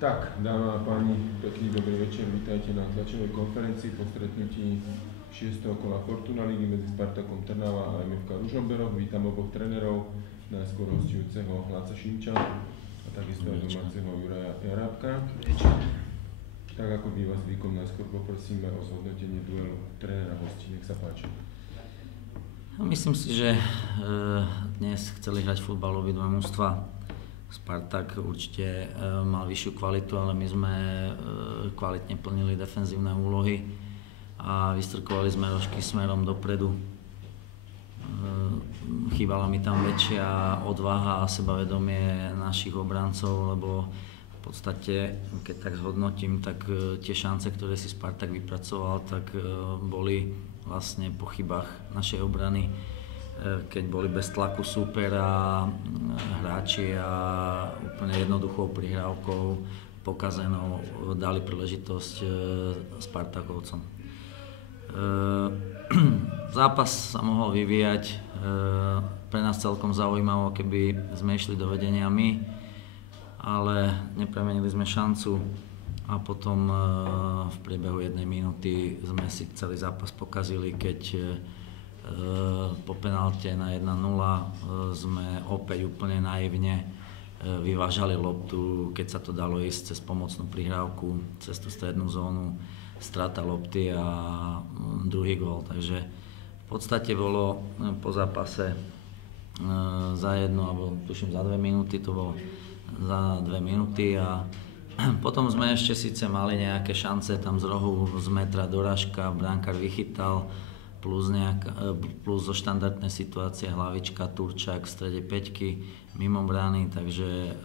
Tak, dámy a páni, pekný dobrý večer, vítajte na tlačovej konferencii po stretnutí 6. kola Fortuna ligy medzi Spartakom Trnava a MFK Ružomberok. Vítam oboch trénerov, najskôr hostujúceho Laca Šimča a takisto aj domáceho Juraja Jarábka. Tak ako býva zvykom, najskôr poprosíme o zhodnotenie duelu trénera hostí, nech sa páči. Myslím si, že dnes chceli hrať futbal obidva mužstva. Spartak určite mal vyššiu kvalitu, ale my sme kvalitne plnili defenzívne úlohy a vystrkovali sme rožky smerom dopredu. Chýbala mi tam väčšia odvaha a sebavedomie našich obrancov, lebo v podstate, keď tak zhodnotím, tak tie šance, ktoré si Spartak vypracoval, tak boli vlastne po chybách našej obrany, keď boli bez tlaku súpera, hráči a úplne jednoduchou prihrávkou pokazenou dali príležitosť Spartakovcom. Zápas sa mohol vyvíjať pre nás celkom zaujímavo, keby sme išli do vedenia my, ale nepremenili sme šancu a potom v priebehu 1 minúty sme si celý zápas pokazili, keď po penalte na 1-0 sme opäť úplne naivne vyvážali loptu, keď sa to dalo ísť cez pomocnú prihrávku, cez tú strednú zónu, strata lopty a druhý gól. Takže v podstate bolo po zápase za 1 alebo tuším za 2 minúty, to bolo za 2 minúty a potom sme ešte síce mali nejaké šance tam z rohu z metra dorážka, brankár vychytal, plus zo štandardnej situácie hlavička, Turčák v strede peťky, mimo brány, takže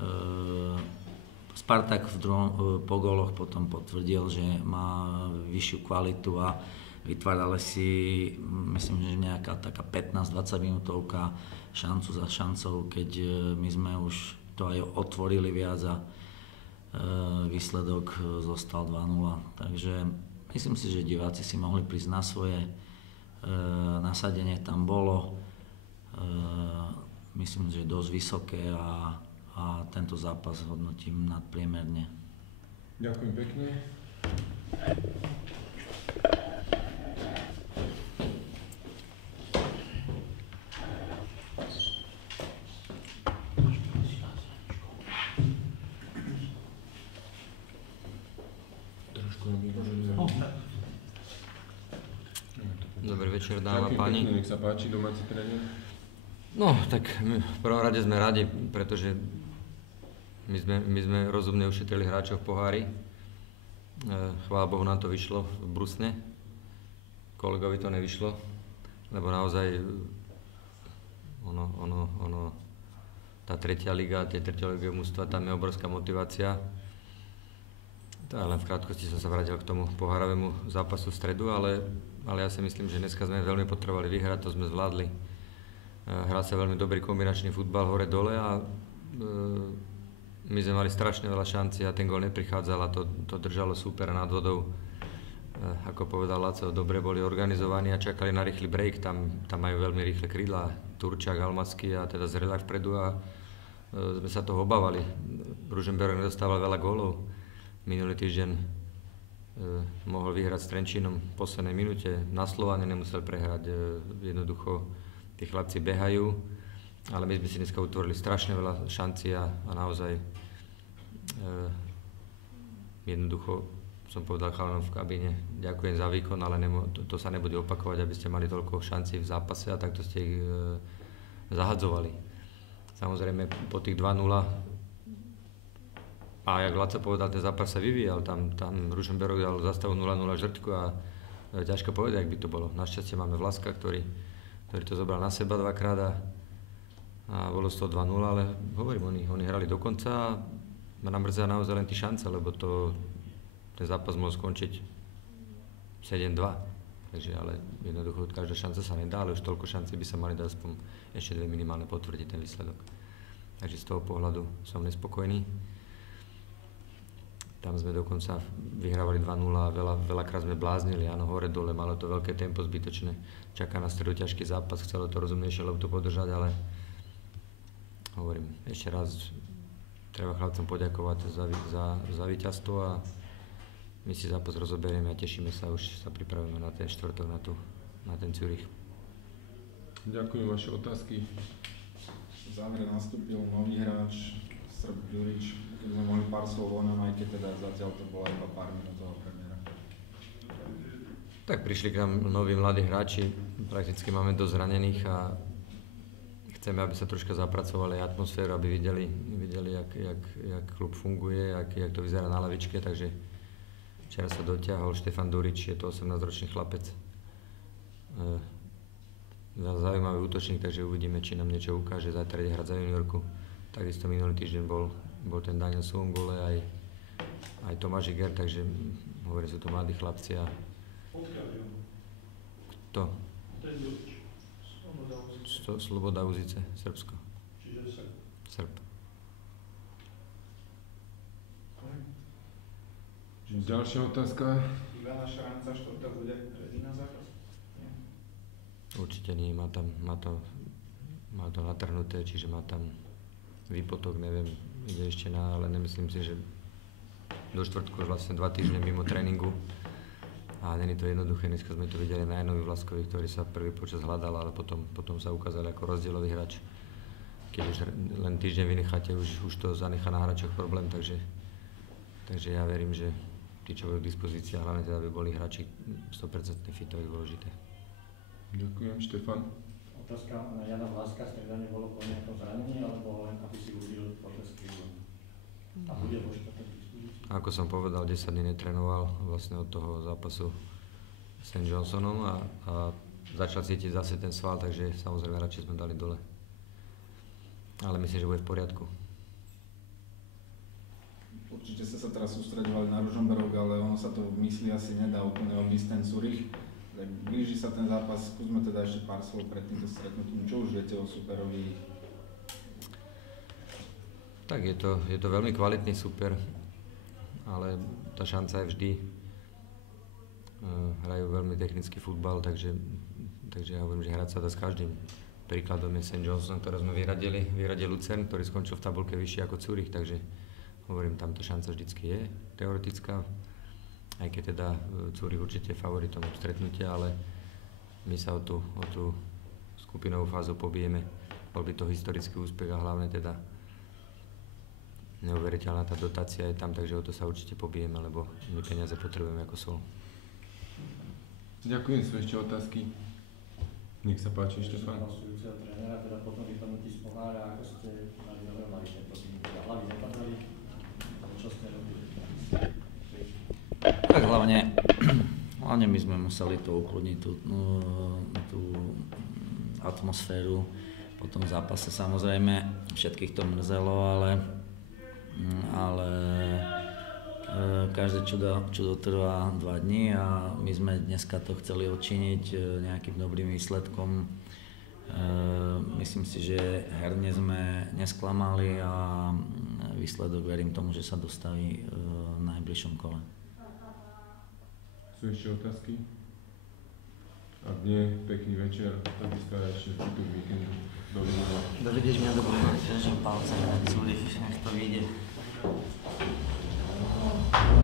Spartak po góloch potom potvrdil, že má vyššiu kvalitu a vytvárali si, myslím, že nejaká taká 15-20 minútovka šancu za šancou, keď my sme už to aj otvorili viac a výsledok zostal 2-0. Takže myslím si, že diváci si mohli prísť na svoje. Nasadenie tam bolo, myslím, že dosť vysoké a tento zápas hodnotím nadpriemerne. Ďakujem pekne. Dobrý večer, dámy a páni. Nech sa páči, domáci tréner. No, tak v prvom rade sme radi, pretože my sme rozumne ušetrili hráčov v pohári. Chvála Bohu, nám to vyšlo v Brusne. Kolegovi to nevyšlo, lebo naozaj tá tretia liga, tie tretialigové mužstva, tam je obrovská motivácia. Len v krátkosti som sa vrátil k tomu pohárovému zápasu v stredu, ale ja si myslím, že dneska sme veľmi potrebovali vyhrať, to sme zvládli. Hrá sa veľmi dobrý kombinačný futbal hore-dole a my sme mali strašne veľa šancí a ten gól neprichádzal a to držalo súpera nad vodou. Ako povedal Laco, dobre boli organizovaní a čakali na rýchly break, tam majú veľmi rýchle krídla, Turčák, Almasky a teda Zrelák vpredu a sme sa toho obávali. Ružomberok nedostával veľa gólov. Minulý týždeň mohol vyhrať s Trenčínom v poslednej minúte, na Slovane nemusel prehrať, jednoducho tí chlapci behajú, ale my sme si dneska utvorili strašne veľa šancí a naozaj jednoducho som povedal chalanom v kabíne, ďakujem za výkon, ale to sa nebude opakovať, aby ste mali toľko šancí v zápase a takto ste ich zahadzovali. Samozrejme po tých 2-0 a jak Laco povedal, ten zápas sa vyvíjal, tam Ružomberok dal zastavu 0-0 žrtku a ťažko povedať, jak by to bolo. Našťastie máme Vlaska, ktorý to zobral na seba dvakrát a bolo z toho 2-0, ale hovorím, oni hrali do konca a nám mrzia naozaj len tie šance, lebo ten zápas mohol skončiť 7-2. Takže, ale jednoducho každá šanca sa nedá, ale už toľko šancí by sa mali dať aspoň ešte 2 minimálne potvrdiť ten výsledok. Takže z toho pohľadu som nespokojný. Tam sme dokonca vyhrávali 2-0 a veľakrát sme bláznili, áno, hore-dole, malo to veľké tempo zbytočné. Čaká na stredu ťažký zápas, chcelo to rozumnejšie lebo to podržať, ale hovorím, ešte raz treba chlapcom poďakovať za víťazstvo a my si zápas rozoberieme a tešíme sa, už sa pripravíme na ten štvrtok, na ten Zürich. Ďakujem, vaše otázky. V závere nastúpil nový hráč, Srb Ďurič, keď sme mohli pár slov o ňom, aj keď teda zatiaľ to bola iba pár minútová premiéra. Tak prišli k nám noví mladí hráči, prakticky máme dosť zranených a chceme, aby sa troška zapracovali atmosféru, aby videli jak klub funguje, jak to vyzerá na lavičke, takže včera sa dotiahol Štefan Durič, je to 18-ročný chlapec. Zaujímavý útočník, takže uvidíme, či nám niečo ukáže, zajtra ide hrať za juniorku. Takisto minulý týždeň bol ten Daniel Sungule, aj Tomáš Iger, takže hovorím, sú to mladí chlapci a... Kto? Sloboda Uzice, Srbsko. Čiže Srb. Ďalšia otázka. Ivana Šranca, štvrtok bude ready na zápas? Určite nie, má to natrhnuté, čiže má tam výpotok, neviem, ide ešte ale nemyslím si, že do štvrtku už vlastne 2 týždne mimo tréningu a není to jednoduché, dneska sme to videli na Janovi Vlaskovi, ktorý sa prvý počas hľadal, ale potom sa ukázal ako rozdielový hráč. Keď už len týždeň vynecháte, už to zanechá na hráčoch problém, takže ja verím, že tí, čo budú k dispozícii, hlavne teda by boli hráči 100% fit, to je dôležité. Ďakujem, Štefan. Otázka na Jana Vláska, teda nebolo po nejakom zranení, alebo len aby si uvidel počas krízu? A bude vo štvrtok k dispozícii? Ako som povedal, 10 dní netrénoval vlastne od toho zápasu s St. Johnsonom a začal cítiť zase ten sval, takže samozrejme radšej sme dali dole. Ale myslím, že bude v poriadku. Určite ste sa teraz sústredovali na Ružomberok, ale ono sa to v mysli asi nedá úplne obísť ten Zürich. Blíži sa ten zápas, skúsme teda ešte pár slov pred týmto stretnutím. Čo už viete o superovi? Tak je to veľmi kvalitný super, ale tá šanca je vždy. Hrajú veľmi technický futbal, takže ja hovorím, že hrať sa dá s každým. Príkladom je St. Johnson, ktoré sme vyradil Lucern, ktorý skončil v tabulke vyššie ako Zürich, takže hovorím, tam tá šanca vždycky je teoretická. Aj keď teda Zürich určite je favoritom stretnutia, ale my sa o tú skupinovú fázu pobijeme. Bol by to historický úspech a hlavne teda neuveriteľná tá dotácia je tam, takže o to sa určite pobijeme, lebo my peniaze potrebujeme ako sol. Ďakujem, sú ešte otázky. Nech sa páči, Štefan. Hlasujúceho trénera, teda potom vypadnutí z pohára, ako ste mali navrhovali, že potom hlavy nepadali, čo ste robili? Tak hlavne my sme museli to ukludniť, tú atmosféru po tom zápase. Samozrejme, všetkých to mrzelo, ale každé čudo trvá 2 dní a my sme dneska to chceli odčiniť nejakým dobrým výsledkom. Myslím si, že herne sme nesklamali a výsledok verím tomu, že sa dostaví v najbližšom kole. Sú ešte otázky? Ak nie, pekný večer, takisto aj ešte futbol víkendu. Dovidenia. Dovidenia, dobrý deň. Držím palce, nech to vyjde.